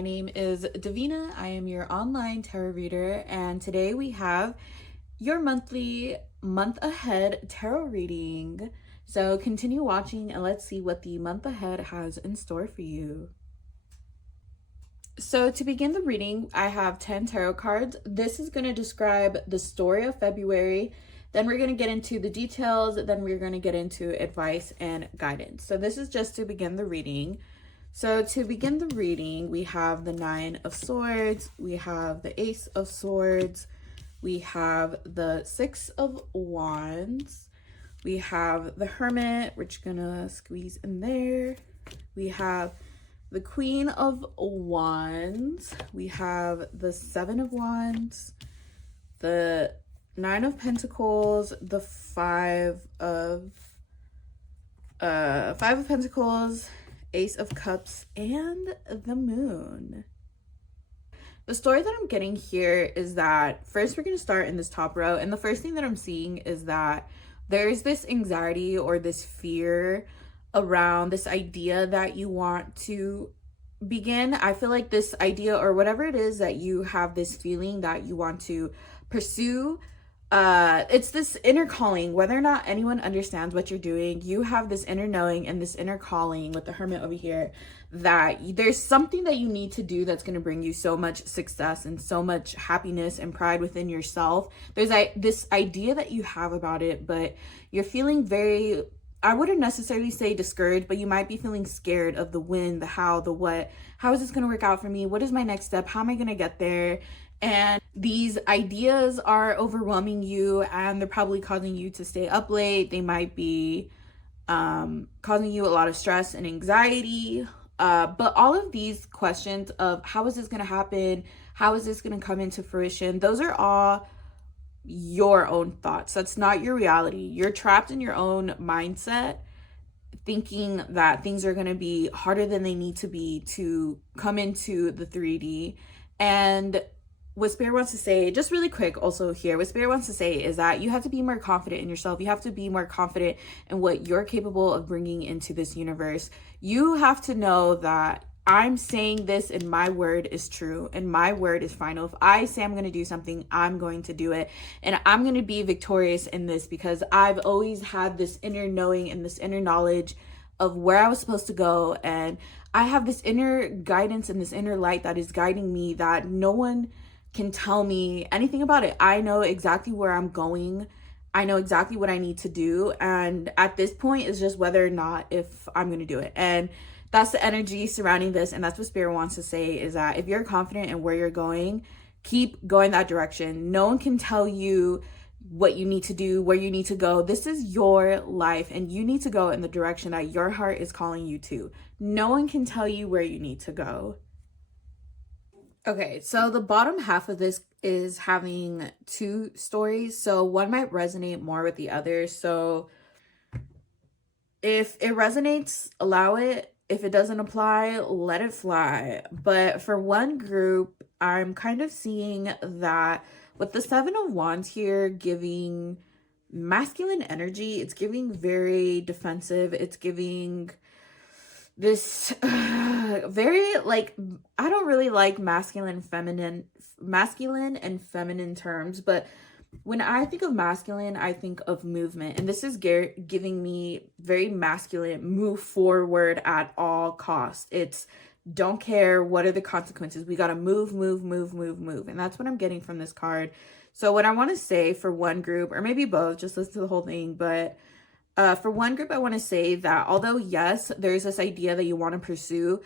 My name is Divina. I am your online tarot reader, and today we have your monthly month ahead tarot reading. So continue watching and let's see what the month ahead has in store for you. So to begin the reading, I have 10 tarot cards. This is going to describe the story of February. Then we're going to get into the details. Then we're going to get into advice and guidance. So this is just to begin the reading. So to begin the reading, we have the Nine of Swords, we have the Ace of Swords, we have the Six of Wands, we have the Hermit, which we're gonna squeeze in there. We have the Queen of Wands, we have the Seven of Wands, the Nine of Pentacles, the Five of Pentacles, Ace of Cups, and the Moon. The story that I'm getting here is that first we're going to start in this top row, and the first thing that I'm seeing is that there's this anxiety or this fear around this idea that you want to begin. I feel like this idea or whatever it is that you have this feeling that you want to pursue, it's this inner calling. Whether or not anyone understands what you're doing, you have this inner knowing and this inner calling with the Hermit over here that there's something that you need to do that's going to bring you so much success and so much happiness and pride within yourself. There's this idea that you have about it, but you're feeling very, I wouldn't necessarily say discouraged, but you might be feeling scared of the when, the how, the what. How is this going to work out for me? What is my next step? How am I going to get there? And these ideas are overwhelming you, and they're probably causing you to stay up late. They might be causing you a lot of stress and anxiety. But all of these questions of how is this going to happen? How is this going to come into fruition? Those are all your own thoughts. That's not your reality. You're trapped in your own mindset, thinking that things are going to be harder than they need to be to come into the 3D. And what Spirit wants to say, just really quick also here, what Spirit wants to say is that you have to be more confident in yourself. You have to be more confident in what you're capable of bringing into this universe. You have to know that I'm saying this and my word is true and my word is final. If I say I'm going to do something, I'm going to do it. And I'm going to be victorious in this because I've always had this inner knowing and this inner knowledge of where I was supposed to go. And I have this inner guidance and this inner light that is guiding me that no one can tell me anything about it. I know exactly where I'm going. I know exactly what I need to do. And at this point, it's just whether or not if I'm going to do it. And that's the energy surrounding this. And that's what Spirit wants to say is that if you're confident in where you're going, keep going that direction. No one can tell you what you need to do, where you need to go. This is your life and you need to go in the direction that your heart is calling you to. No one can tell you where you need to go. Okay, so the bottom half of this is having two stories. So one might resonate more with the other. So if it resonates, allow it. If it doesn't apply, let it fly. But for one group, I'm kind of seeing that with the Seven of Wands here giving masculine energy, it's giving very defensive. It's giving this very like, I don't really like masculine and feminine terms, but when I think of masculine, I think of movement, and this is giving me very masculine, move forward at all costs. It's don't care what are the consequences. We got to move. And that's what I'm getting from this card. So what I want to say for one group, or maybe both, just listen to the whole thing, but for one group, I want to say that although, yes, there's this idea that you want to pursue,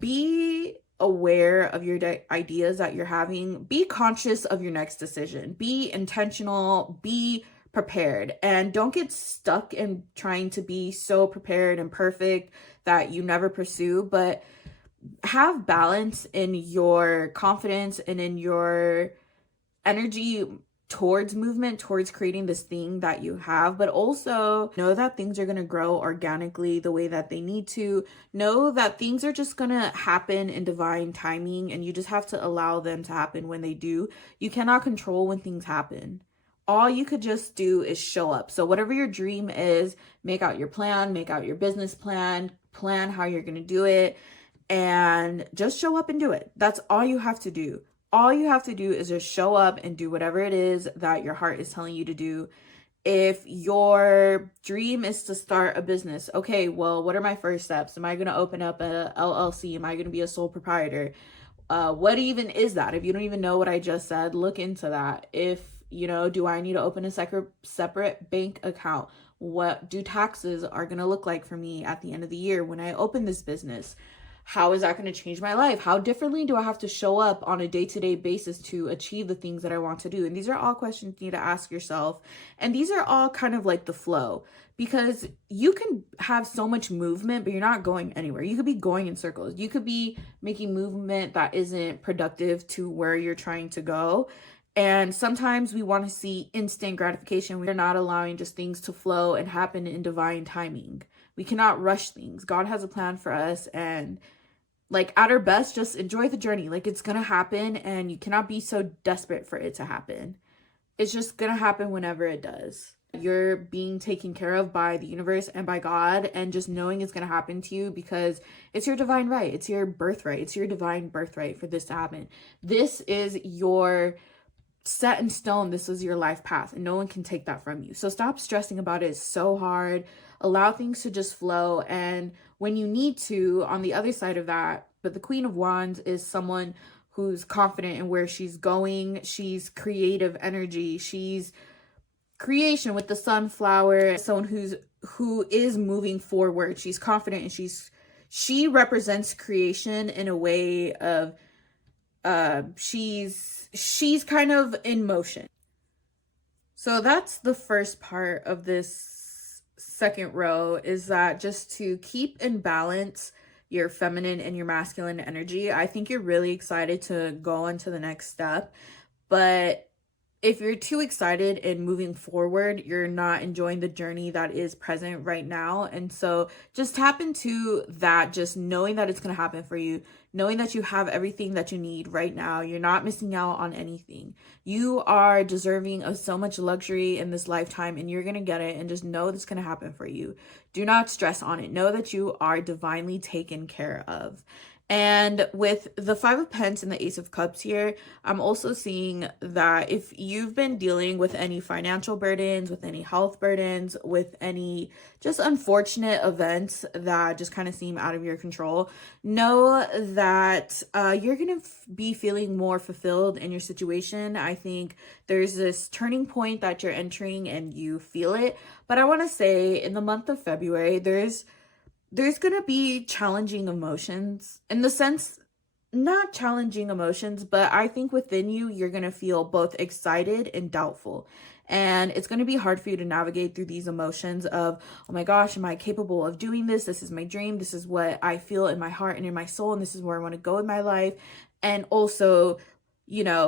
be aware of your ideas that you're having. Be conscious of your next decision. Be intentional. Be prepared. And don't get stuck in trying to be so prepared and perfect that you never pursue, but have balance in your confidence and in your energy towards movement, towards creating this thing that you have, but also know that things are going to grow organically the way that they need to. Know that things are just going to happen in divine timing, and you just have to allow them to happen when they do. You cannot control when things happen. All you could just do is show up. So whatever your dream is, make out your plan, make out your business plan, plan how you're going to do it, and just show up and do it. That's all you have to do. All you have to do is just show up and do whatever it is that your heart is telling you to do. If your dream is to start a business, okay, well, what are my first steps? Am I going to open up a LLC? Am I going to be a sole proprietor? What even is that? If you don't even know what I just said, look into that. If, do I need to open a separate bank account? What do taxes are going to look like for me at the end of the year when I open this business? How is that going to change my life? How differently do I have to show up on a day-to-day basis to achieve the things that I want to do? And these are all questions you need to ask yourself. And these are all kind of like the flow, because you can have so much movement, but you're not going anywhere. You could be going in circles. You could be making movement that isn't productive to where you're trying to go. And sometimes we want to see instant gratification. We're not allowing just things to flow and happen in divine timing. We cannot rush things. God has a plan for us, and like at our best, just enjoy the journey. Like it's gonna happen, and you cannot be so desperate for it to happen. It's just gonna happen whenever it does. You're being taken care of by the universe and by God, and just knowing it's gonna happen to you because it's your divine right. It's your birthright. It's your divine birthright for this to happen. This is your set in stone. This is your life path, and no one can take that from you. So stop stressing about it. It's so hard. Allow things to just flow. And when you need to, on the other side of that, but the Queen of Wands is someone who's confident in where she's going. She's creative energy. She's creation with the sunflower. Someone who is moving forward. She's confident, and she represents creation in a way of she's kind of in motion. So that's the first part of this second row, is that just to keep in balance your feminine and your masculine energy. I think you're really excited to go on to the next step, but if you're too excited and moving forward, you're not enjoying the journey that is present right now. And so just tap into that, just knowing that it's going to happen for you, knowing that you have everything that you need right now. You're not missing out on anything. You are deserving of so much luxury in this lifetime, and you're going to get it. And just know that's going to happen for you. Do not stress on it. Know that you are divinely taken care of. And with the Five of Pentacles and the Ace of Cups here, I'm also seeing that if you've been dealing with any financial burdens, with any health burdens, with any just unfortunate events that just kind of seem out of your control, know that you're going to be feeling more fulfilled in your situation. I think there's this turning point that you're entering and you feel it. But I want to say in the month of February, there's going to be challenging emotions, in the sense, not challenging emotions, but I think within you, you're going to feel both excited and doubtful. And it's going to be hard for you to navigate through these emotions of, oh my gosh, am I capable of doing this? This is my dream. This is what I feel in my heart and in my soul. And this is where I want to go in my life. And also,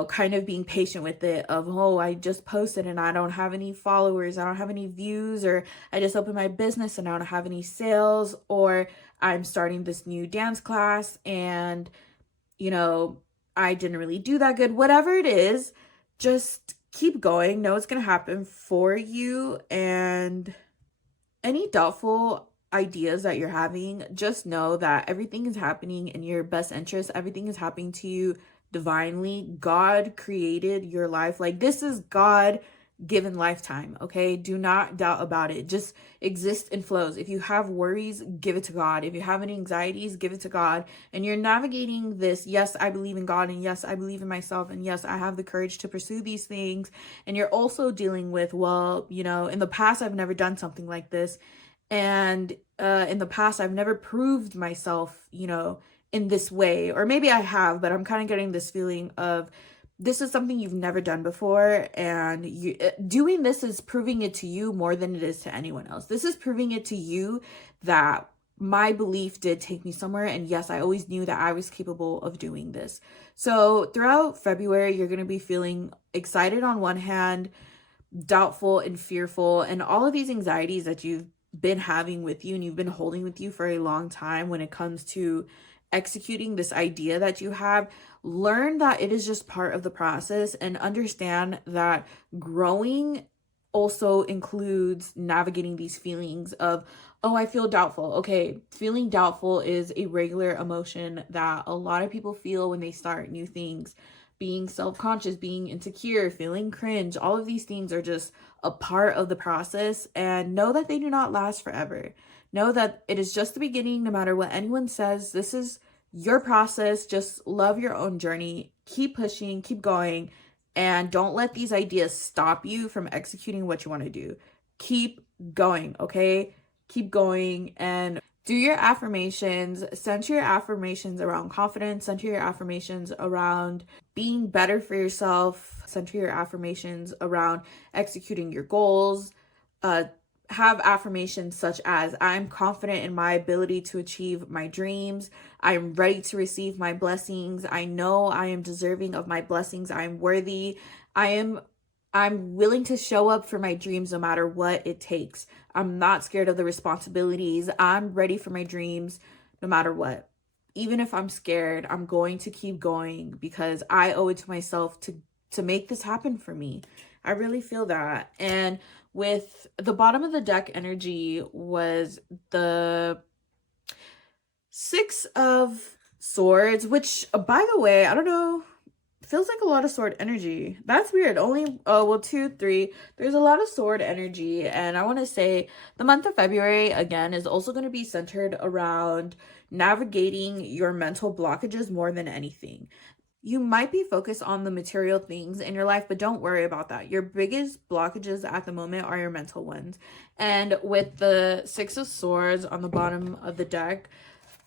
kind of being patient with it of, oh, I just posted and I don't have any followers, I don't have any views, or I just opened my business and I don't have any sales, or I'm starting this new dance class and, I didn't really do that good. Whatever it is, just keep going. Know it's going to happen for you. And any doubtful ideas that you're having, just know that everything is happening in your best interest. Everything is happening to you divinely. God created your life. Like, this is God given lifetime. Okay, do not doubt about it. Just exist in flows. If you have worries, give it to God. If you have any anxieties, give it to God. And you're navigating this, yes, I believe in God, and yes, I believe in myself, and yes, I have the courage to pursue these things. And you're also dealing with, well, in the past I've never done something like this, and in the past I've never proved myself in this way, or maybe I have, but I'm kind of getting this feeling of this is something you've never done before, and you doing this is proving it to you more than it is to anyone else. This is proving it to you that my belief did take me somewhere, and yes, I always knew that I was capable of doing this. So throughout February, you're going to be feeling excited on one hand, doubtful and fearful, and all of these anxieties that you've been having with you and you've been holding with you for a long time when it comes to executing this idea that you have. Learn that it is just part of the process, and understand that growing also includes navigating these feelings of, oh, I feel doubtful. Okay, feeling doubtful is a regular emotion that a lot of people feel when they start new things. Being self-conscious, being insecure, feeling cringe, all of these things are just a part of the process, and know that they do not last forever. Know that it is just the beginning. No matter what anyone says, this is your process. Just love your own journey. Keep pushing, keep going, and don't let these ideas stop you from executing what you want to do. Keep going, okay? Keep going and do your affirmations. Center your affirmations around confidence. Center your affirmations around being better for yourself. Center your affirmations around executing your goals. Have affirmations such as, I'm confident in my ability to achieve my dreams. I'm ready to receive my blessings. I know I am deserving of my blessings. I am worthy. I'm willing to show up for my dreams no matter what it takes. I'm not scared of the responsibilities. I'm ready for my dreams no matter what. Even if I'm scared, I'm going to keep going because I owe it to myself to make this happen for me. I really feel that. And with the bottom of the deck energy was the Six of Swords, which, by the way, I don't know, feels like a lot of sword energy. That's weird. Only, oh, well, 2, 3. There's a lot of sword energy. And I want to say the month of February, again, is also going to be centered around navigating your mental blockages more than anything. You might be focused on the material things in your life, but don't worry about that. Your biggest blockages at the moment are your mental ones. And with the Six of Swords on the bottom of the deck,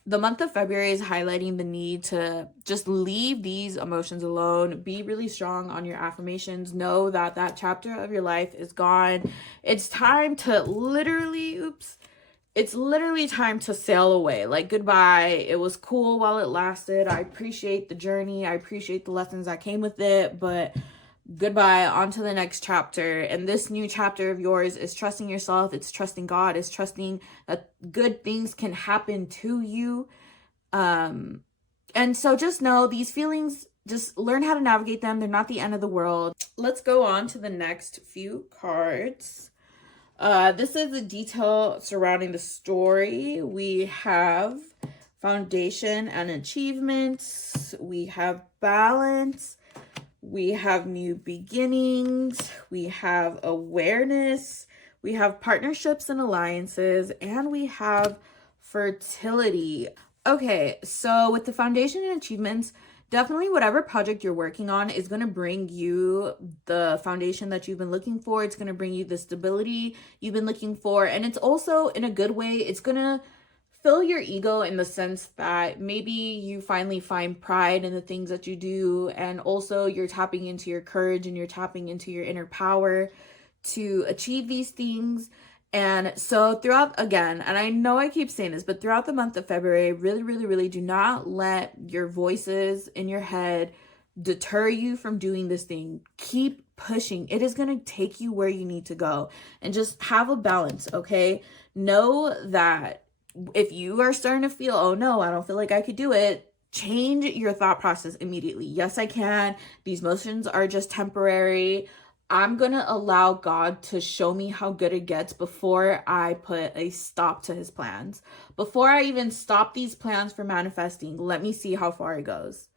the month of February is highlighting the need to just leave these emotions alone. Be really strong on your affirmations. Know that that chapter of your life is gone. It's time to literally, it's literally time to sail away. Like, goodbye. It was cool while it lasted. I appreciate the journey. I appreciate the lessons that came with it, but goodbye, on to the next chapter. And this new chapter of yours is trusting yourself. It's trusting God. It's trusting that good things can happen to you. And so just know these feelings, just learn how to navigate them. They're not the end of the world. Let's go on to the next few cards. This is the detail surrounding the story. We have foundation and achievements. We have balance. We have new beginnings. We have awareness. We have partnerships and alliances. And we have fertility. Okay, so with the foundation and achievements, definitely whatever project you're working on is going to bring you the foundation that you've been looking for. It's going to bring you the stability you've been looking for. And it's also, in a good way, it's going to fill your ego in the sense that maybe you finally find pride in the things that you do. And also you're tapping into your courage and you're tapping into your inner power to achieve these things. And so throughout, again, and I know I keep saying this, but throughout the month of February, really, really, really do not let your voices in your head deter you from doing this thing. Keep pushing. It is going to take you where you need to go. And just have a balance, okay? Know that if you are starting to feel, oh no, I don't feel like I could do it, change your thought process immediately. Yes, I can. These motions are just temporary. I'm going to allow God to show me how good it gets before I put a stop to his plans. Before I even stop these plans for manifesting, let me see how far it goes.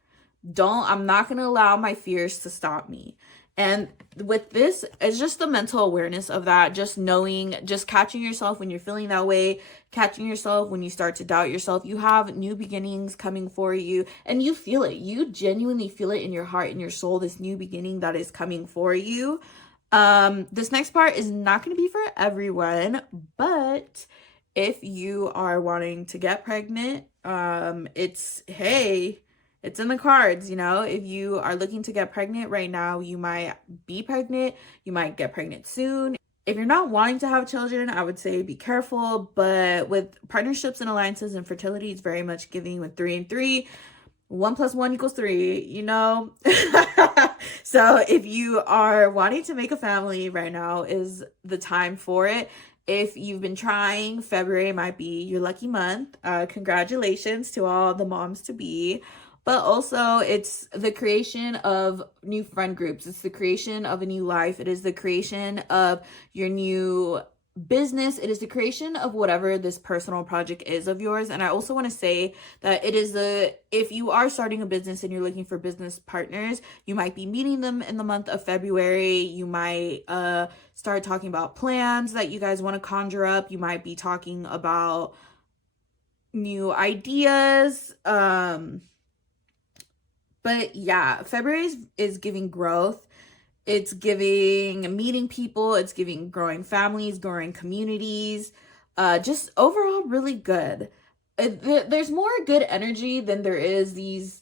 I'm not going to allow my fears to stop me. And with this, it's just the mental awareness of that, just knowing, just catching yourself when you're feeling that way, catching yourself when you start to doubt yourself. You have new beginnings coming for you and you feel it. You genuinely feel it in your heart and your soul, this new beginning that is coming for you. This next part is not going to be for everyone, but if you are wanting to get pregnant, it's in the cards, you know. If you are looking to get pregnant right now, you might be pregnant. You might get pregnant soon. If you're not wanting to have children, I would say be careful. But with partnerships and alliances and fertility, it's very much giving with 3 and 3. 1 + 1 = 3, you know. So if you are wanting to make a family right now is the time for it. If you've been trying, February might be your lucky month. Congratulations to all the moms to be. but also it's the creation of new friend groups. It's the creation of a new life. It is the creation of your new business. It is the creation of whatever this personal project is of yours. And I also want to say that it is if you are starting a business and you're looking for business partners, you might be meeting them in the month of February. You might start talking about plans that you guys want to conjure up. You might be talking about new ideas. But yeah, February is giving growth. It's giving meeting people. It's giving growing families, growing communities. Just overall really good. There's more good energy than there is these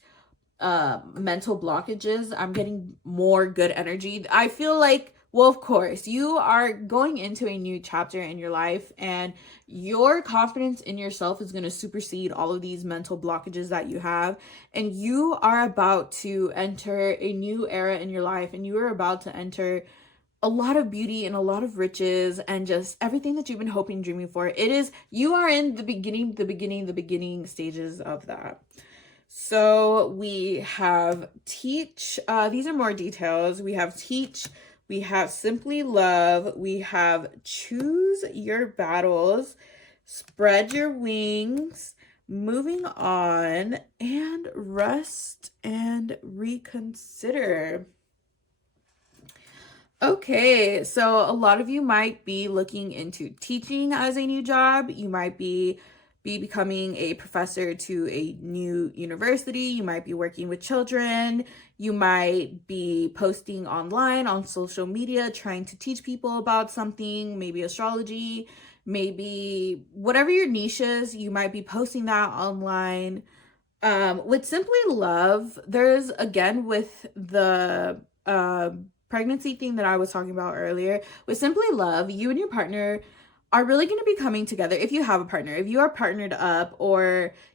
mental blockages. I'm getting more good energy. I feel like, well, of course, you are going into a new chapter in your life, and your confidence in yourself is going to supersede all of these mental blockages that you have. And you are about to enter a new era in your life, and you are about to enter a lot of beauty and a lot of riches and just everything that you've been hoping, dreaming for. You are in the beginning stages of that. So we have teach. These are more details. We have teach. We have simply love. We have choose your battles, spread your wings, moving on, and rest and reconsider. Okay, so a lot of you might be looking into teaching as a new job. You might be becoming a professor to a new university. You might be working with children. You might be posting online on social media, trying to teach people about something, maybe astrology, maybe whatever your niche is, you might be posting that online. With Simply Love, there's again with the pregnancy thing that I was talking about earlier. With Simply Love, you and your partner are really going to be coming together. If you have a partner, if you are partnered up,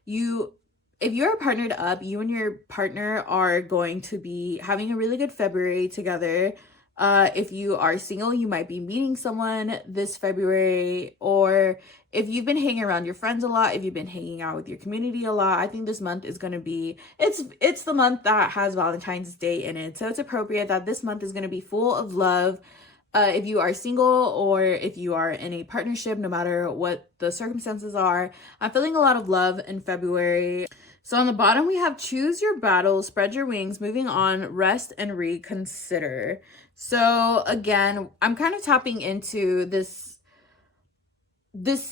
if you are partnered up, you and your partner are going to be having a really good February together. If you are single, you might be meeting someone this February, or if you've been hanging around your friends a lot, if you've been hanging out with your community a lot, I think this month is going to be, it's the month that has Valentine's Day in it. So it's appropriate that this month is going to be full of love. If you are single or if you are in a partnership, no matter what the circumstances are, I'm feeling a lot of love in February. So on the bottom, we have choose your battles, spread your wings, moving on, rest and reconsider. So again, I'm kind of tapping into this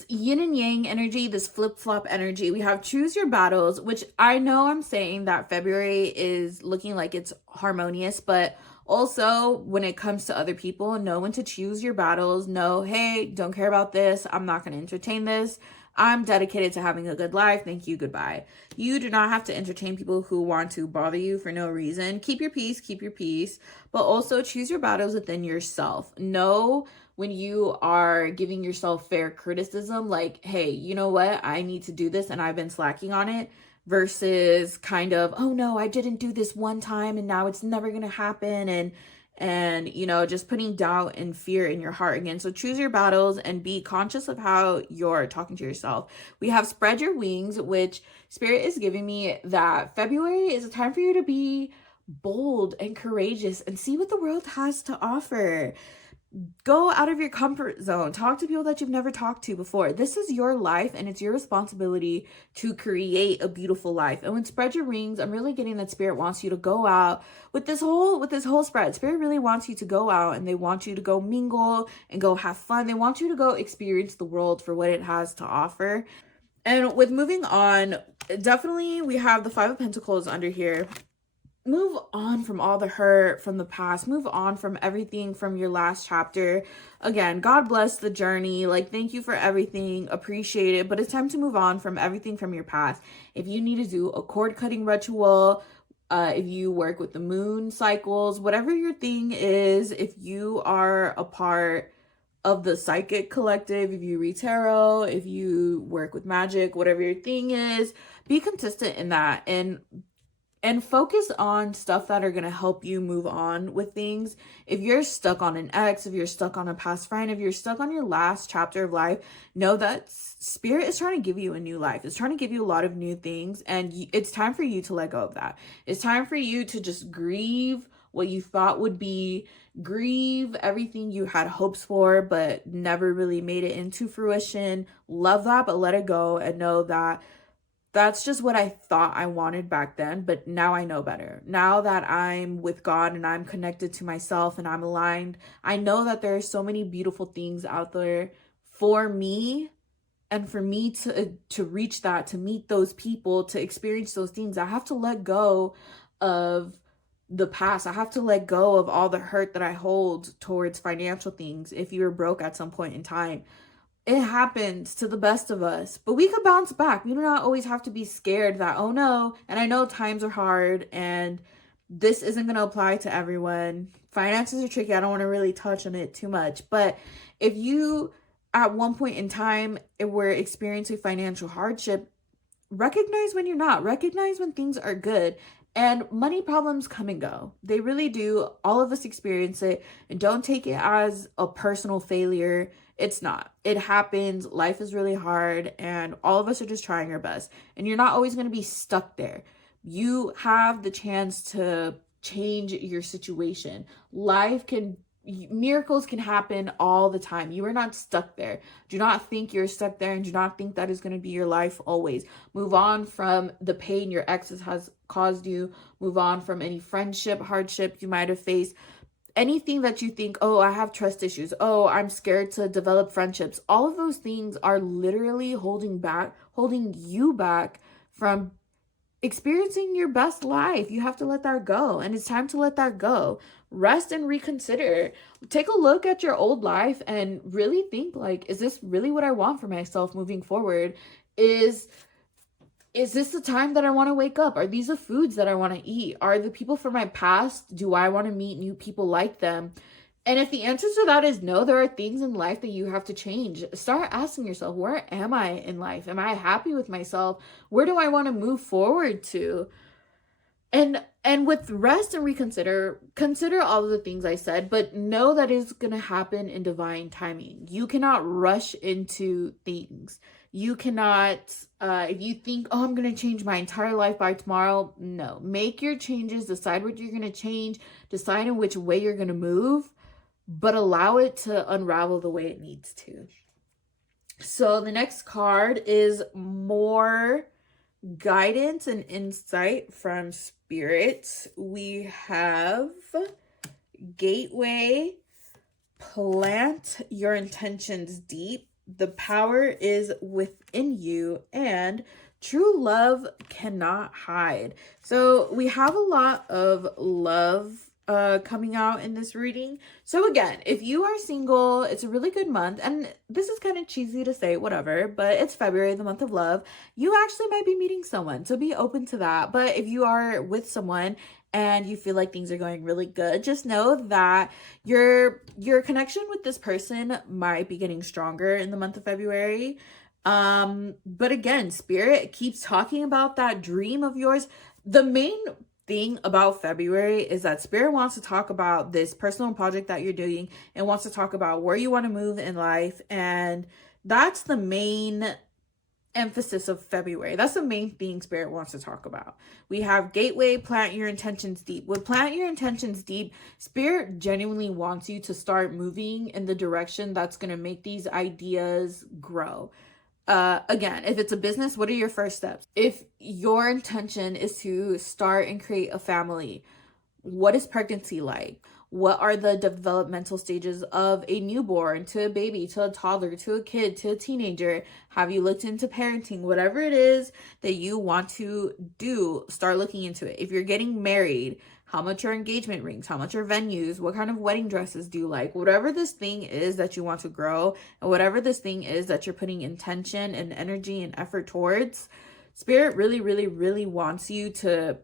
yin and yang energy, this flip-flop energy. We have choose your battles, which I know I'm saying that February is looking like it's harmonious, but also when it comes to other people, know when to choose your battles. Know, hey, don't care about this. I'm not going to entertain this. I'm dedicated to having a good life. Thank you. Goodbye. You do not have to entertain people who want to bother you for no reason. Keep your peace, but also choose your battles within yourself. Know when you are giving yourself fair criticism, like, hey, you know what? I need to do this and I've been slacking on it, versus kind of, oh no, I didn't do this one time and now it's never going to happen. And, you know, just putting doubt and fear in your heart again. So choose your battles and be conscious of how you're talking to yourself. We have spread your wings, which Spirit is giving me that February is a time for you to be bold and courageous and see what the world has to offer. Go out of your comfort zone. Talk to people that you've never talked to before. This is your life and it's your responsibility to create a beautiful life. And when spread your wings, I'm really getting that Spirit wants you to go out with this whole spread. Spirit really wants you to go out and they want you to go mingle and go have fun. They want you to go experience the world for what it has to offer. And with moving on, definitely we have the Five of Pentacles under here. Move on from all the hurt from the past. Move on from everything from your last chapter. Again, God bless the journey. Like, thank you for everything. Appreciate it. But it's time to move on from everything from your past. If you need to do a cord cutting ritual, if you work with the moon cycles, whatever your thing is, if you are a part of the psychic collective, if you read tarot, if you work with magic, whatever your thing is, be consistent in that. And and focus on stuff that are going to help you move on with things. If you're stuck on an ex, if you're stuck on a past friend, if you're stuck on your last chapter of life, know that spirit is trying to give you a new life. It's trying to give you a lot of new things, and it's time for you to let go of that. It's time for you to just grieve what you thought would be, grieve everything you had hopes for but never really made it into fruition. Love that, but let it go, and know that that's just what I thought I wanted back then, but now I know better. Now that I'm with God and I'm connected to myself and I'm aligned, I know that there are so many beautiful things out there for me, and for me to reach that, to meet those people, to experience those things. I have to let go of the past. I have to let go of all the hurt that I hold towards financial things. If you were broke at some point in time, it happens to the best of us, but we could bounce back. We do not always have to be scared that, oh no, and I know times are hard and this isn't going to apply to everyone. Finances are tricky. I don't want to really touch on it too much, but if you at one point in time were experiencing financial hardship, recognize when you're not. Recognize when things are good. And money problems come and go. They really do. All of us experience it. And don't take it as a personal failure. It's not. It happens. Life is really hard. And all of us are just trying our best. And you're not always going to be stuck there. You have the chance to change your situation. Miracles can happen all the time. You are not stuck there. Do not think you're stuck there, and do not think that is going to be your life always. Move on from the pain your exes has caused you. Move on from any friendship hardship you might have faced. Anything that you think, oh, I have trust issues. Oh, I'm scared to develop friendships. All of those things are literally holding you back from experiencing your best life. You have to let that go, and it's time to let that go. Rest and reconsider. Take a look at your old life and really think, like, is this really what I want for myself moving forward? Is this the time that I want to wake up? Are these the foods that I want to eat? Are the people from my past, do I want to meet new people like them? And if the answer to that is no, there are things in life that you have to change. Start asking yourself, where am I in life? Am I happy with myself? Where do I want to move forward to? And with rest and consider all of the things I said, but know that it's going to happen in divine timing. You cannot rush into things. You cannot, if you think, oh, I'm going to change my entire life by tomorrow. No, make your changes, decide what you're going to change, decide in which way you're going to move, but allow it to unravel the way it needs to. So the next card is more guidance and insight from spirit. We have Gateway, plant your intentions deep. The power is within you, and true love cannot hide. So we have a lot of love coming out in this reading. So again, if you are single, it's a really good month, and this is kind of cheesy to say, whatever, but it's February, the month of love. You actually might be meeting someone, so be open to that. But if you are with someone and you feel like things are going really good, just know that your connection with this person might be getting stronger in the month of February. But again, spirit keeps talking about that dream of yours. The main thing about February is that spirit wants to talk about this personal project that you're doing, and wants to talk about where you want to move in life. And that's the main emphasis of February. That's the main thing spirit wants to talk about. We have Gateway, plant your intentions deep. With plant your intentions deep, spirit genuinely wants you to start moving in the direction that's going to make these ideas grow. Again, if it's a business, what are your first steps? If your intention is to start and create a family, what is pregnancy like? What are the developmental stages of a newborn to a baby, to a toddler, to a kid, to a teenager? Have you looked into parenting? Whatever it is that you want to do, start looking into it. If you're getting married, how much are engagement rings? How much are venues? What kind of wedding dresses do you like? Whatever this thing is that you want to grow, and whatever this thing is that you're putting intention and energy and effort towards, spirit really, really, really wants you to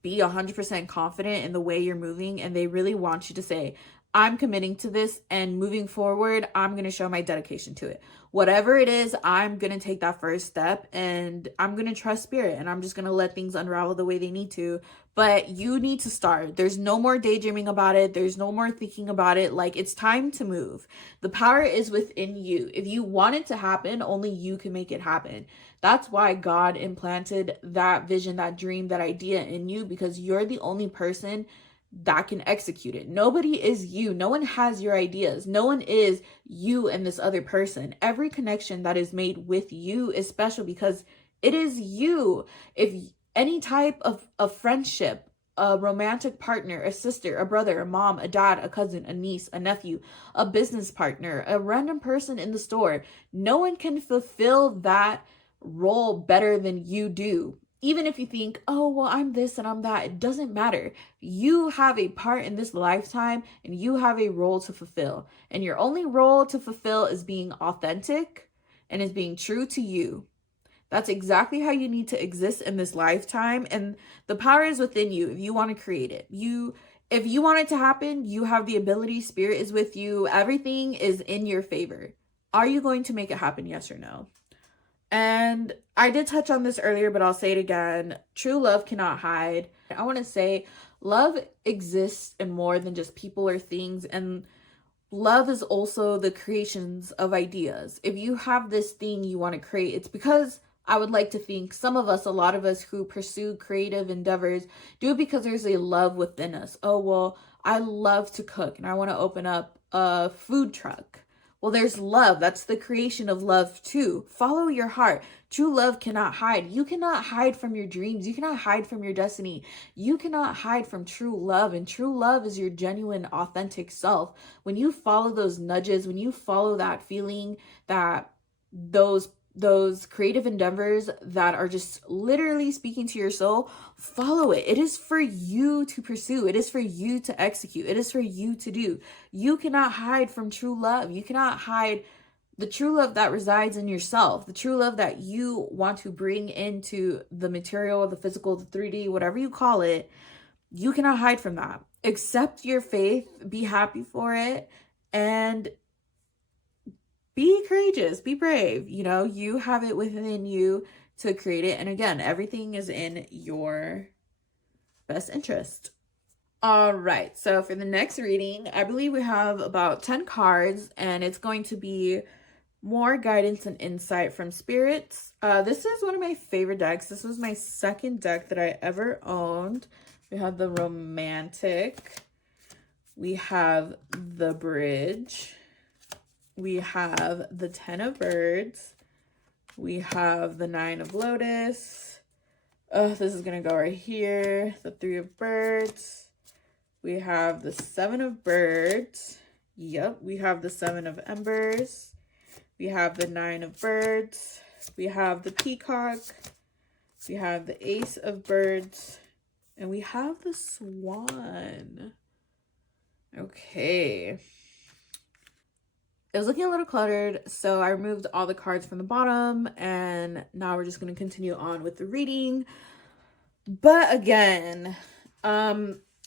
be 100% confident in the way you're moving. And they really want you to say, I'm committing to this, and moving forward, I'm going to show my dedication to it. Whatever it is, I'm going to take that first step, and I'm going to trust spirit, and I'm just going to let things unravel the way they need to. But you need to start. There's no more daydreaming about it. There's no more thinking about it. Like, it's time to move. The power is within you. If you want it to happen, only you can make it happen. That's why God implanted that vision, that dream, that idea in you, because you're the only person that can execute it. Nobody is you. No one has your ideas. No one is you and this other person. Every connection that is made with you is special because it is you. If any type of friendship, a romantic partner, a sister, a brother, a mom, a dad, a cousin, a niece, a nephew, a business partner, a random person in the store, no one can fulfill that role better than you do. Even if you think, oh, well, I'm this and I'm that, it doesn't matter. You have a part in this lifetime and you have a role to fulfill. And your only role to fulfill is being authentic and is being true to you. That's exactly how you need to exist in this lifetime. And the power is within you if you want to create it. If you want it to happen, you have the ability. Spirit is with you. Everything is in your favor. Are you going to make it happen? Yes or no? And I did touch on this earlier, but I'll say it again. True love cannot hide. I want to say love exists in more than just people or things. And love is also the creations of ideas. If you have this thing you want to create, it's because I would like to think some of us, a lot of us who pursue creative endeavors, do it because there's a love within us. Oh, well, I love to cook and I want to open up a food truck. Well, there's love. That's the creation of love too. Follow your heart. True love cannot hide. You cannot hide from your dreams. You cannot hide from your destiny. You cannot hide from true love. And true love is your genuine, authentic self. When you follow those nudges, when you follow that feeling, that those creative endeavors that are just literally speaking to your soul, follow it. It is for you to pursue. It is for you to execute. It is for you to do. You cannot hide from true love. You cannot hide the true love that resides in yourself, the true love that you want to bring into the material, the physical, the 3D, whatever you call it. You cannot hide from that. Accept your faith, be happy for it, and be courageous, be brave. You know, you have it within you to create it. And again, everything is in your best interest. All right. So for the next reading, I believe we have about 10 cards, and it's going to be more guidance and insight from spirits. This is one of my favorite decks. This was my second deck that I ever owned. We have the romantic. We have the bridge. We have the 10 of birds. We have the 9 of lotus. Oh, this is going to go right here. The 3 of birds. We have the 7 of birds. Yep, we have the 7 of embers. We have the 9 of birds. We have the peacock. We have the ace of birds. And we have the swan. Okay. It was looking a little cluttered, so I removed all the cards from the bottom, and now we're just going to continue on with the reading. But again,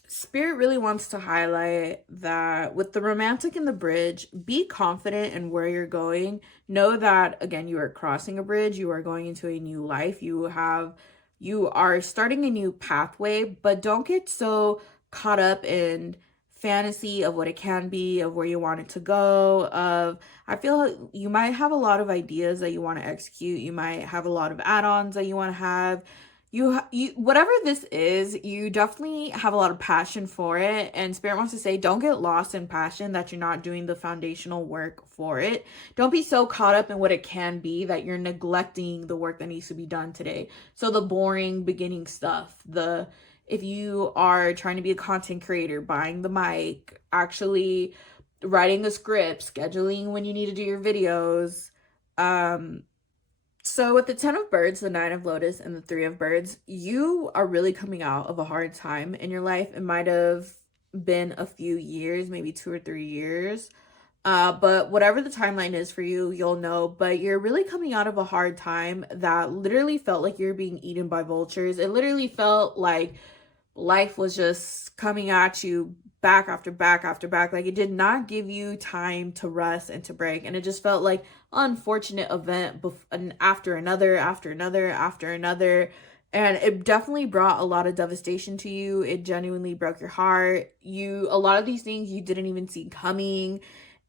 Spirit really wants to highlight that with the romantic and the bridge, be confident in where you're going. Know that, again, you are crossing a bridge. You are going into a new life. You are starting a new pathway, but don't get so caught up in fantasy of what it can be, of where you want it to go, I feel like you might have a lot of ideas that you want to execute. You might have a lot of add-ons that you want to have. You whatever this is, you definitely have a lot of passion for it, and Spirit wants to say, don't get lost in passion that you're not doing the foundational work for it. Don't be so caught up in what it can be that you're neglecting the work that needs to be done today. So the boring beginning stuff, if you are trying to be a content creator, buying the mic, actually writing the script, scheduling when you need to do your videos. So with the 10 of birds, the 9 of lotus, and the 3 of birds, you are really coming out of a hard time in your life. It might have been a few years, maybe 2 or 3 years. But whatever the timeline is for you, you'll know. But you're really coming out of a hard time that literally felt like you're being eaten by vultures. It literally felt like life was just coming at you back after back after back. Like, it did not give you time to rest and to break. And it just felt like an unfortunate event after another, after another, after another. And it definitely brought a lot of devastation to you. It genuinely broke your heart. A lot of these things you didn't even see coming,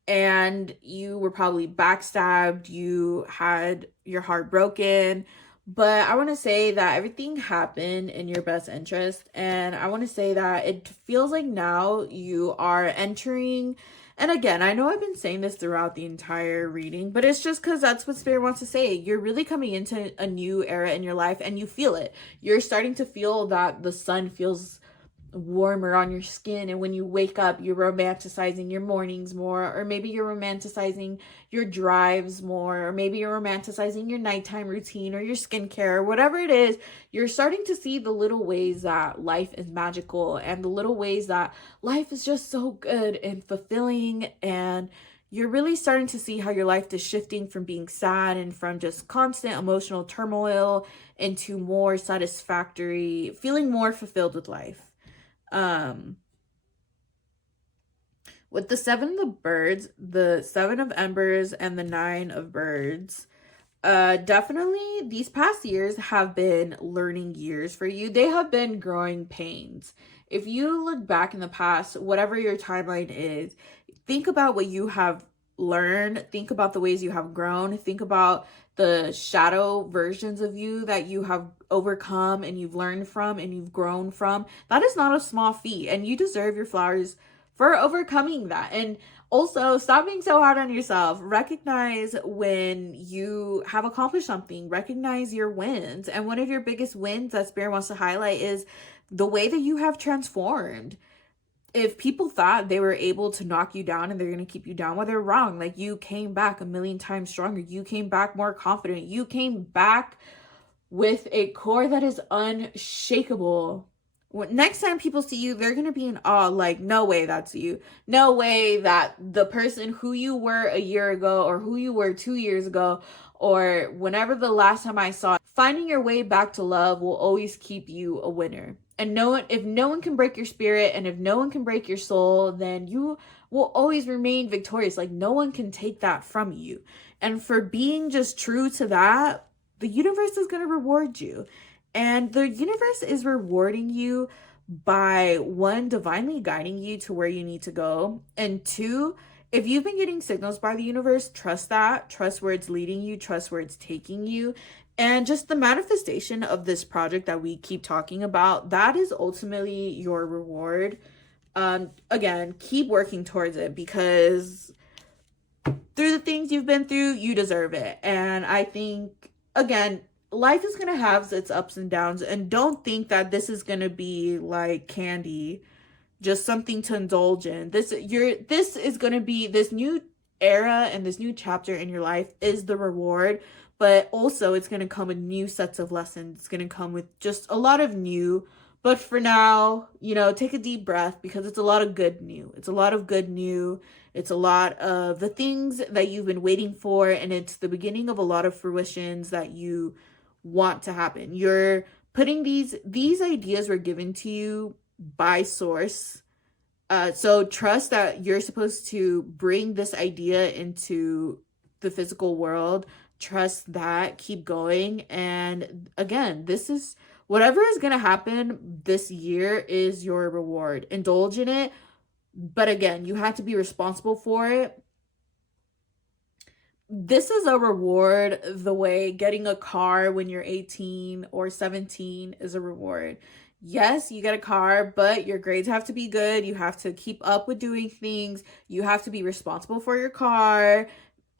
and you were probably backstabbed. You had your heart broken. But I want to say that everything happened in your best interest. And I want to say that it feels like now you are entering. And again, I know I've been saying this throughout the entire reading, but it's just because that's what Spirit wants to say. You're really coming into a new era in your life, and you feel it. You're starting to feel that the sun feels warmer on your skin, and when you wake up, you're romanticizing your mornings more, or maybe you're romanticizing your drives more, or maybe you're romanticizing your nighttime routine or your skincare, or whatever it is. You're starting to see the little ways that life is magical, and the little ways that life is just so good and fulfilling. And you're really starting to see how your life is shifting from being sad and from just constant emotional turmoil into more satisfactory, feeling more fulfilled with life. With the 7 of birds, the 7 of embers, and the 9 of birds, definitely these past years have been learning years for you. They have been growing pains. If you look back in the past, whatever your timeline is, think about what you have learned. Think about the ways you have grown. Think about the shadow versions of you that you have overcome and you've learned from and you've grown from. That is not a small feat, and you deserve your flowers for overcoming that. And also, stop being so hard on yourself. Recognize when you have accomplished something. Recognize your wins. And one of your biggest wins that Spirit wants to highlight is the way that you have transformed. If people thought they were able to knock you down and they're going to keep you down, well, they're wrong. Like, you came back a million times stronger. You came back more confident. You came back with a core that is unshakable. Next time people see you, they're going to be in awe. Like, no way that's you. No way that the person who you were a year ago, or who you were 2 years ago, or whenever the last time I saw it, finding your way back to love will always keep you a winner. And if no one can break your spirit, and if no one can break your soul, then you will always remain victorious. Like, no one can take that from you. And for being just true to that, the universe is going to reward you. And the universe is rewarding you by, 1, divinely guiding you to where you need to go. And 2, if you've been getting signals by the universe, trust that. Trust where it's leading you. Trust where it's taking you. And just the manifestation of this project that we keep talking about, that is ultimately your reward. Again, keep working towards it, because through the things you've been through, you deserve it. And I think, again, life is going to have its ups and downs, and don't think that this is going to be like candy, just something to indulge in. This is going to be, this new era and this new chapter in your life is the reward. But also, it's going to come with new sets of lessons. It's going to come with just a lot of new. But for now, take a deep breath, because it's a lot of good new. It's a lot of good new. It's a lot of the things that you've been waiting for. And it's the beginning of a lot of fruitions that you want to happen. You're putting these ideas were given to you by source. So trust that you're supposed to bring this idea into the physical world. Trust that. Keep going. And again, this is whatever is going to happen this year is your reward. Indulge in it. But again, you have to be responsible for it. This is a reward the way getting a car when you're 18 or 17 is a reward. Yes, you get a car, but your grades have to be good. You have to keep up with doing things. You have to be responsible for your car.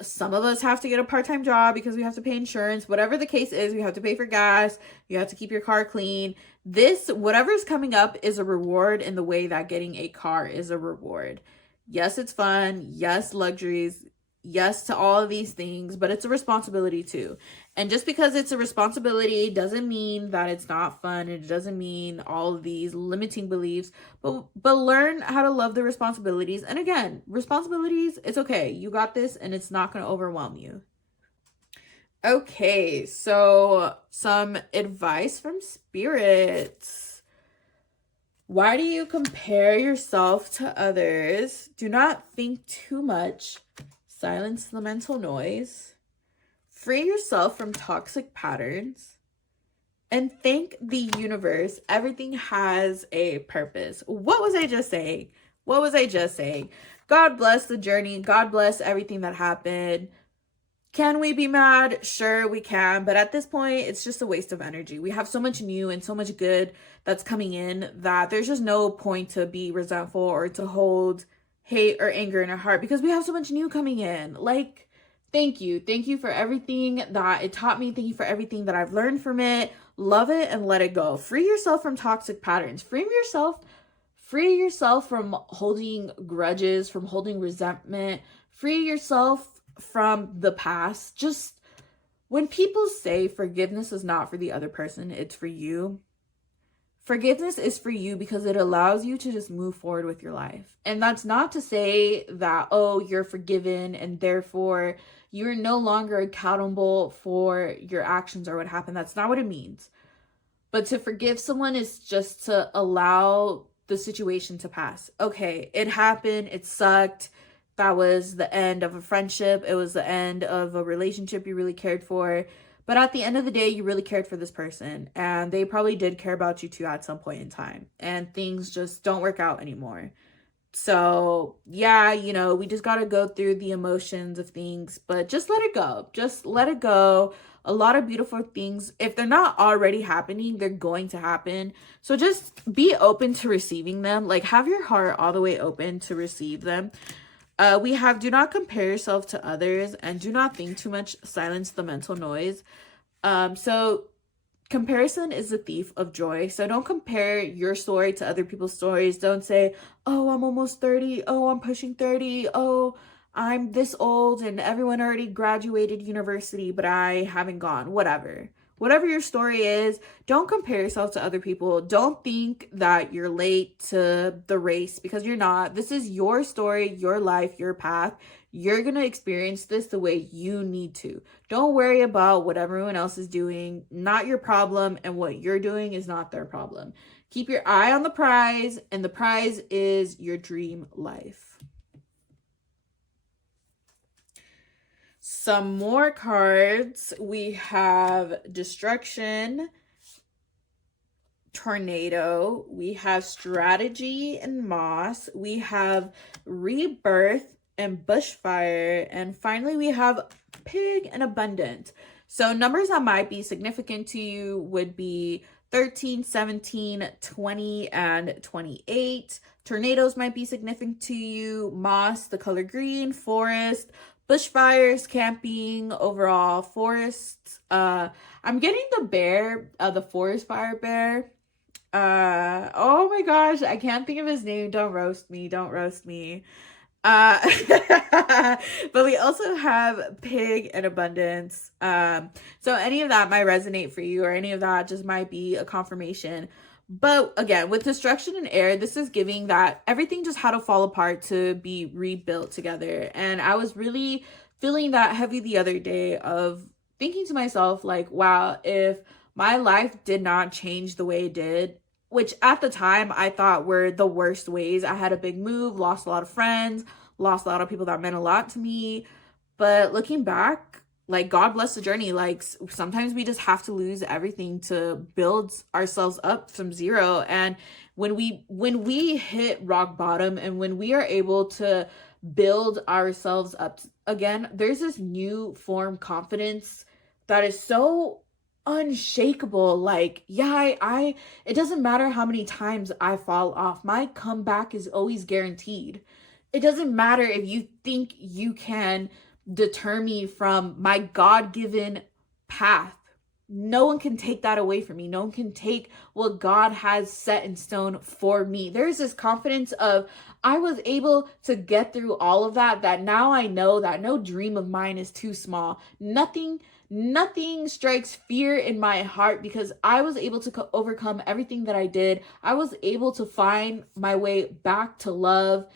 Some of us have to get a part-time job because we have to pay insurance. Whatever the case is, we have to pay for gas. You have to keep your car clean. Whatever's coming up is a reward in the way that getting a car is a reward. Yes, it's fun. Yes, luxuries. Yes to all of these things, but it's a responsibility too. And just because it's a responsibility doesn't mean that it's not fun. It doesn't mean all of these limiting beliefs, but learn how to love the responsibilities. And again, responsibilities, it's okay. You got this, and it's not going to overwhelm you. Okay, so some advice from spirits. Why do you compare yourself to others? Do not think too much. Silence the mental noise. Free yourself from toxic patterns. And thank the universe. Everything has a purpose. What was I just saying? What was I just saying? God bless the journey. God bless everything that happened. Can we be mad? Sure, we can. But at this point, it's just a waste of energy. We have so much new and so much good that's coming in that there's just no point to be resentful or to hold hate or anger in our heart because we have so much new coming in. Like, thank you. Thank you for everything that it taught me. Thank you for everything that I've learned from it. Love it and let it go. Free yourself from toxic patterns. Free yourself from holding grudges, from holding resentment. Free yourself from the past. Just when people say forgiveness is not for the other person, it's for you. Forgiveness is for you because it allows you to just move forward with your life. And that's not to say that, oh, you're forgiven and therefore you're no longer accountable for your actions or what happened. That's not what it means. But to forgive someone is just to allow the situation to pass. Okay, it happened. It sucked. That was the end of a friendship. It was the end of a relationship you really cared for. But at the end of the day, you really cared for this person. And they probably did care about you too at some point in time. And things just don't work out anymore. So, yeah, we just got to go through the emotions of things. But just let it go. Just let it go. A lot of beautiful things, if they're not already happening, they're going to happen. So just be open to receiving them. Like, have your heart all the way open to receive them. We have do not compare yourself to others and do not think too much. Silence the mental noise. So comparison is the thief of joy. So don't compare your story to other people's stories. Don't say, oh, I'm almost 30. Oh, I'm pushing 30. Oh, I'm this old and everyone already graduated university, but I haven't gone. Whatever your story is, don't compare yourself to other people. Don't think that you're late to the race because you're not. This is your story, your life, your path. You're going to experience this the way you need to. Don't worry about what everyone else is doing. Not your problem, and what you're doing is not their problem. Keep your eye on the prize, and the prize is your dream life. Some more cards. We have Destruction, Tornado. We have Strategy and Moss. We have Rebirth and Bushfire. And finally, we have Pig and Abundant. So numbers that might be significant to you would be 13, 17, 20, and 28. Tornadoes might be significant to you. Moss, the color green. Forest. Bushfires, camping, overall, forests. I'm getting the bear, the forest fire bear. Oh my gosh, I can't think of his name. Don't roast me. But we also have Pig and Abundance. So any of that might resonate for you, or any of that just might be a confirmation. But again, with Destruction and Air, this is giving that everything just had to fall apart to be rebuilt together. And I was really feeling that heavy the other day of thinking to myself, like, wow, if my life did not change the way it did, which at the time I thought were the worst ways. I had a big move, lost a lot of friends, lost a lot of people that meant a lot to me. But looking back, like, God bless the journey. Like, sometimes we just have to lose everything to build ourselves up from zero. And when we hit rock bottom and when we are able to build ourselves up again, there's this new form confidence that is so unshakable. Like, yeah, I it doesn't matter how many times I fall off. My comeback is always guaranteed. It doesn't matter if you think you can deter me from my God-given path. No one can take that away from me. No one can take what God has set in stone for me. There's this confidence of I was able to get through all of that now I know that no dream of mine is too small. Nothing strikes fear in my heart because I was able to overcome everything that I did. I was able to find my way back to love.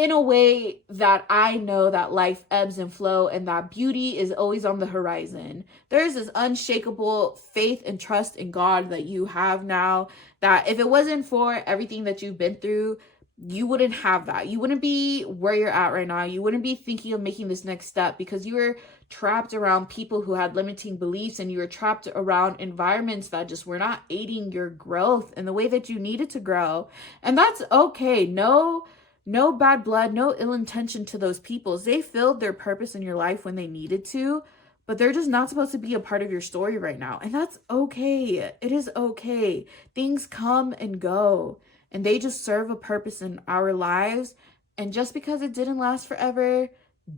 in a way that I know that life ebbs and flow and that beauty is always on the horizon. There's this unshakable faith and trust in God that you have now, that if it wasn't for everything that you've been through, you wouldn't have that. You wouldn't be where you're at right now. You wouldn't be thinking of making this next step because you were trapped around people who had limiting beliefs, and you were trapped around environments that just were not aiding your growth in the way that you needed to grow. And that's okay. No bad blood, no ill intention to those people. They filled their purpose in your life when they needed to, but they're just not supposed to be a part of your story right now. And that's okay. It is okay. Things come and go, and they just serve a purpose in our lives. And just because it didn't last forever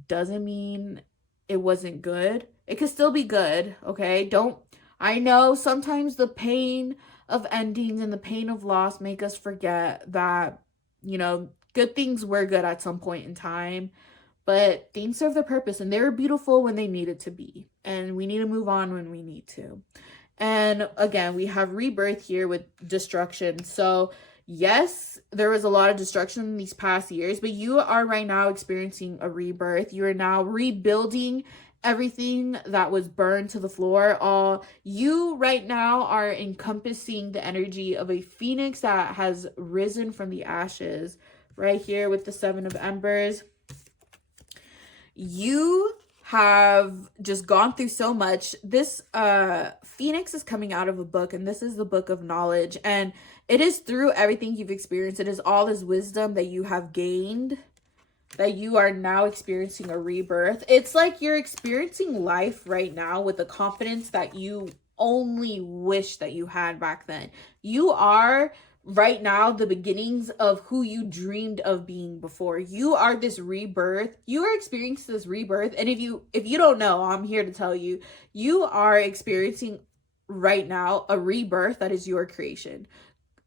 doesn't mean it wasn't good. It could still be good, okay? I know sometimes the pain of endings and the pain of loss make us forget that, good things were good at some point in time, but things serve their purpose, and they were beautiful when they needed to be, and we need to move on when we need to. And again, we have rebirth here with destruction. So yes, there was a lot of destruction in these past years, but you are right now experiencing a rebirth. You are now rebuilding everything that was burned to the floor. All you right now are encompassing the energy of a phoenix that has risen from the ashes. Right here with the 7 of Embers. You have just gone through so much. This phoenix is coming out of a book, and this is the book of knowledge. And it is through everything you've experienced. It is all this wisdom that you have gained that you are now experiencing a rebirth. It's like you're experiencing life right now with the confidence that you only wish that you had back then. You are right now the beginnings of who you dreamed of being before. You are this rebirth. You are experiencing this rebirth. And if you don't know, I'm here to tell you, you are experiencing right now a rebirth that is your creation.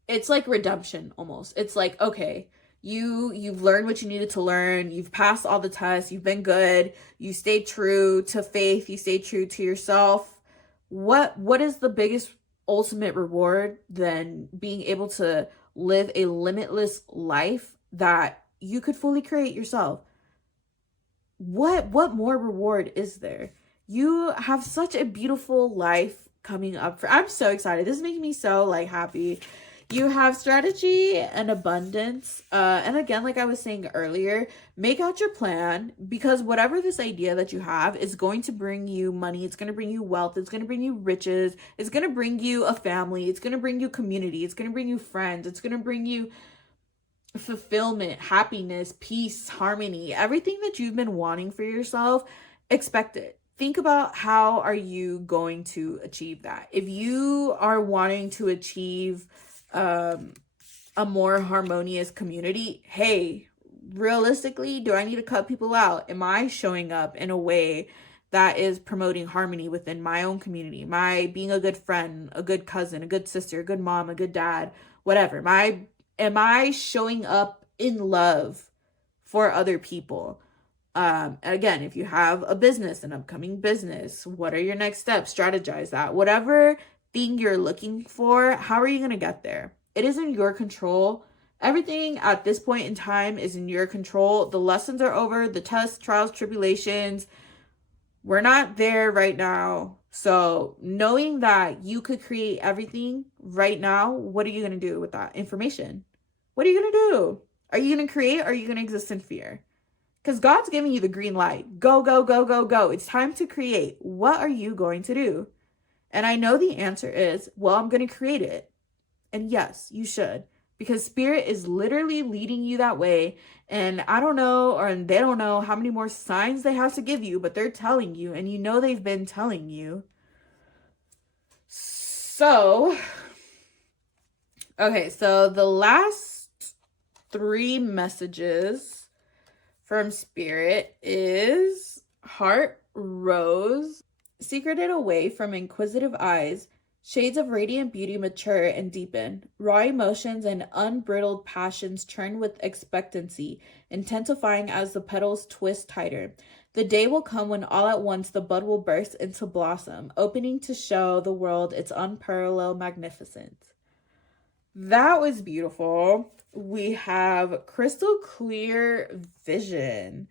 It's like redemption almost. It's like, okay, you've learned what you needed to learn. You've passed all the tests. You've been good. You stayed true to faith. You stayed true to yourself. What is the biggest ultimate reward than being able to live a limitless life that you could fully create yourself? What more reward is there? You have such a beautiful life coming up. I'm so excited. This is making me so happy. You have strategy and abundance. And again, like I was saying earlier, make out your plan, because whatever this idea that you have is going to bring you money. It's going to bring you wealth. It's going to bring you riches. It's going to bring you a family. It's going to bring you community. It's going to bring you friends. It's going to bring you fulfillment, happiness, peace, harmony, everything that you've been wanting for yourself. Expect it. Think about how are you going to achieve that. If you are wanting to achieve a more harmonious community, hey, realistically, do I need to cut people out? Am I showing up in a way that is promoting harmony within my own community? Am I being a good friend, a good cousin, a good sister, a good mom, a good dad, whatever? Am I showing up in love for other people? And again, if you have a business, an upcoming business, what are your next steps? Strategize that. Whatever thing you're looking for, how are you going to get there? It is in your control. Everything at this point in time is in your control. The lessons are over, the tests, trials, tribulations. We're not there right now. So knowing that you could create everything right now, what are you going to do with that information? What are you going to do? Are you going to create, or are you going to exist in fear? Because God's giving you the green light. Go, go, go, go, go. It's time to create. What are you going to do? And I know the answer is, well, I'm going to create it. And yes, you should. Because Spirit is literally leading you that way. And I don't know, or they don't know how many more signs they have to give you, but they're telling you, and you know they've been telling you. So, okay, so the last 3 messages from Spirit is Heart Rose. Secreted away from inquisitive eyes, shades of radiant beauty mature and deepen. Raw emotions and unbridled passions churn with expectancy, intensifying as the petals twist tighter. The day will come when all at once the bud will burst into blossom, opening to show the world its unparalleled magnificence. That was beautiful. We have crystal clear vision.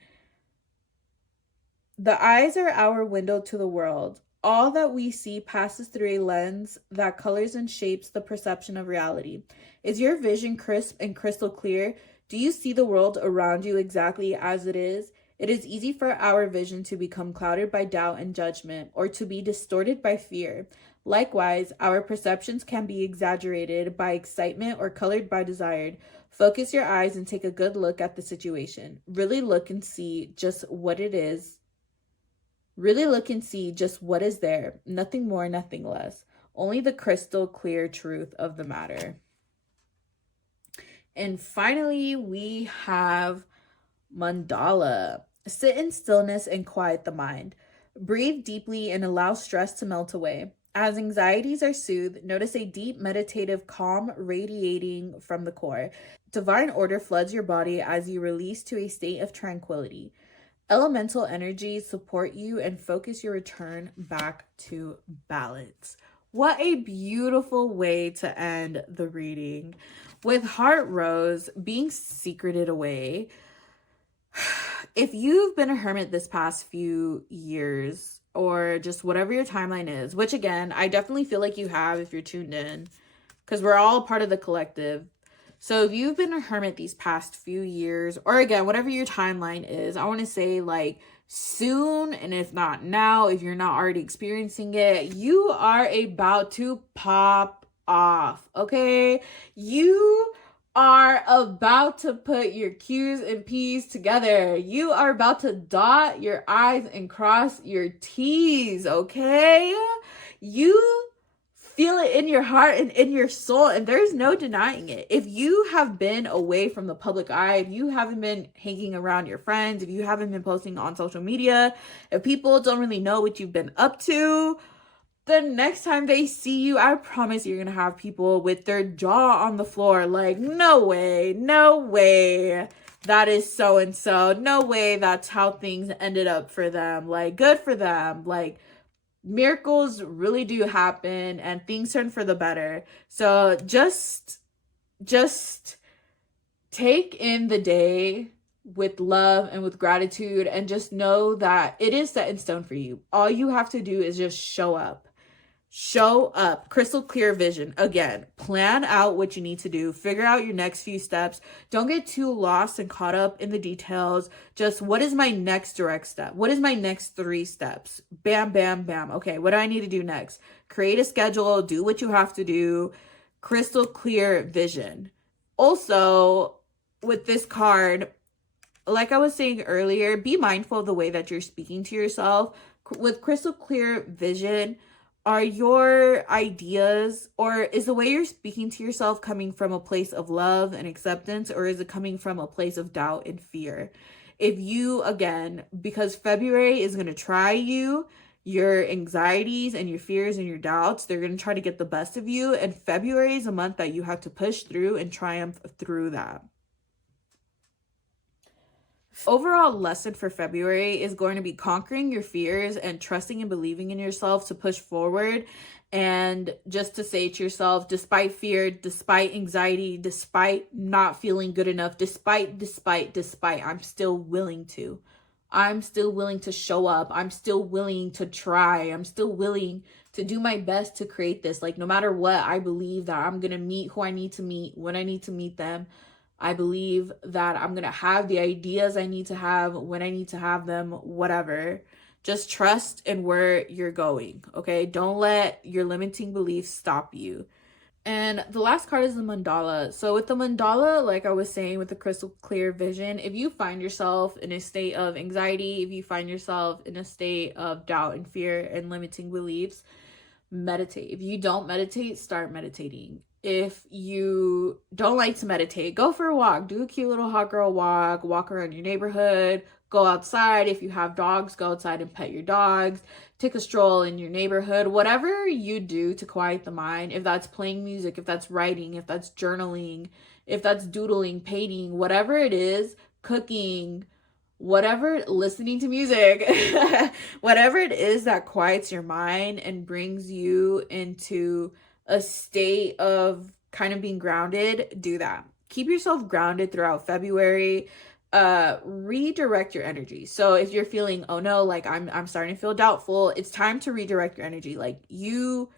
The eyes are our window to the world. All that we see passes through a lens that colors and shapes the perception of reality. Is your vision crisp and crystal clear? Do you see the world around you exactly as it is? It is easy for our vision to become clouded by doubt and judgment, or to be distorted by fear. Likewise, our perceptions can be exaggerated by excitement or colored by desire. Focus your eyes and take a good look at the situation. Really look and see just what it is. Really look and see just what is there. Nothing more, nothing less. Only the crystal clear truth of the matter. And finally, we have mandala. Sit in stillness and quiet the mind. Breathe deeply and allow stress to melt away. As anxieties are soothed, notice a deep meditative calm radiating from the core. Divine order floods your body as you release to a state of tranquility. Elemental energies support you and focus your return back to balance. What a beautiful way to end the reading. With Heart Rose being secreted away, if you've been a hermit this past few years, or just whatever your timeline is, which again, I definitely feel like you have if you're tuned in, because we're all part of the collective. So if you've been a hermit these past few years, or again, whatever your timeline is, I want to say like soon, and if not now, if you're not already experiencing it, you are about to pop off, okay? You are about to put your Q's and P's together. You are about to dot your I's and cross your T's, okay? You feel it in your heart and in your soul, and there's no denying it. If you have been away from the public eye, if you haven't been hanging around your friends, if you haven't been posting on social media, if people don't really know what you've been up to, the next time they see you, I promise you're gonna have people with their jaw on the floor like, no way, no way, that is so and so, no way that's how things ended up for them. Like, good for them. Like, miracles really do happen and things turn for the better. So just take in the day with love and with gratitude, and just know that it is set in stone for you. All you have to do is just show up. Show up. Crystal clear vision. Again, plan out what you need to do. Figure out your next few steps. Don't get too lost and caught up in the details. Just, what is my next direct step? What is my next 3 steps? Bam, bam, bam. Okay, what do I need to do next? Create a schedule. Do what you have to do. Crystal clear vision. Also, with this card, like I was saying earlier, be mindful of the way that you're speaking to yourself. With crystal clear vision, are your ideas, or is the way you're speaking to yourself coming from a place of love and acceptance, or is it coming from a place of doubt and fear? If you, again, because February is going to try you, your anxieties and your fears and your doubts, they're going to try to get the best of you. And February is a month that you have to push through and triumph through that. Overall lesson for February is going to be conquering your fears and trusting and believing in yourself to push forward, and just to say to yourself, despite fear, despite anxiety, despite not feeling good enough, despite, I'm still willing to. I'm still willing to show up. I'm still willing to try. I'm still willing to do my best to create this. Like, no matter what, I believe that I'm going to meet who I need to meet when I need to meet them. I believe that I'm going to have the ideas I need to have when I need to have them, whatever. Just trust in where you're going, okay? Don't let your limiting beliefs stop you. And the last card is the mandala. So with the mandala, like I was saying, with the crystal clear vision, if you find yourself in a state of anxiety, if you find yourself in a state of doubt and fear and limiting beliefs, meditate. If you don't meditate, start meditating. If you don't like to meditate, go for a walk. Do a cute little hot girl walk around your neighborhood, go outside. If you have dogs, go outside and pet your dogs. Take a stroll in your neighborhood. Whatever you do to quiet the mind, if that's playing music, if that's writing, if that's journaling, if that's doodling, painting, whatever it is, cooking, whatever, listening to music, whatever it is that quiets your mind and brings you into a state of kind of being grounded, do that. Keep yourself grounded throughout February. Redirect your energy. So if you're feeling, oh no, like I'm starting to feel doubtful, it's time to redirect your energy. Like you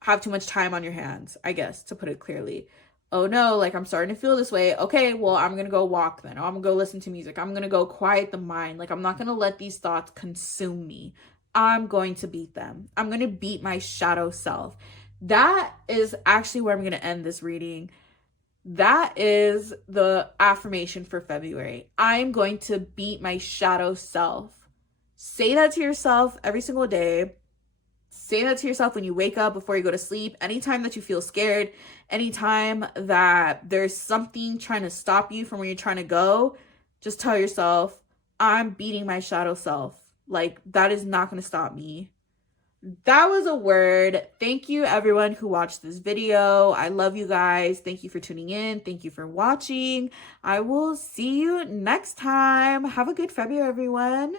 have too much time on your hands, I guess, to put it clearly. Oh no, like I'm starting to feel this way. Okay, well, I'm gonna go walk then. I'm gonna go listen to music. I'm gonna go quiet the mind. Like I'm not gonna let these thoughts consume me. I'm going to beat them. I'm gonna beat my shadow self. That is actually where I'm gonna end this reading. That is the affirmation for February. I'm going to beat my shadow self. Say that to yourself every single day. Say that to yourself when you wake up, before you go to sleep, anytime that you feel scared, anytime that there's something trying to stop you from where you're trying to go, just tell yourself, I'm beating my shadow self. Like, that is not going to stop me. That was a word. Thank you everyone who watched this video. I love you guys. Thank you for tuning in. Thank you for watching. I will see you next time. Have a good February, everyone.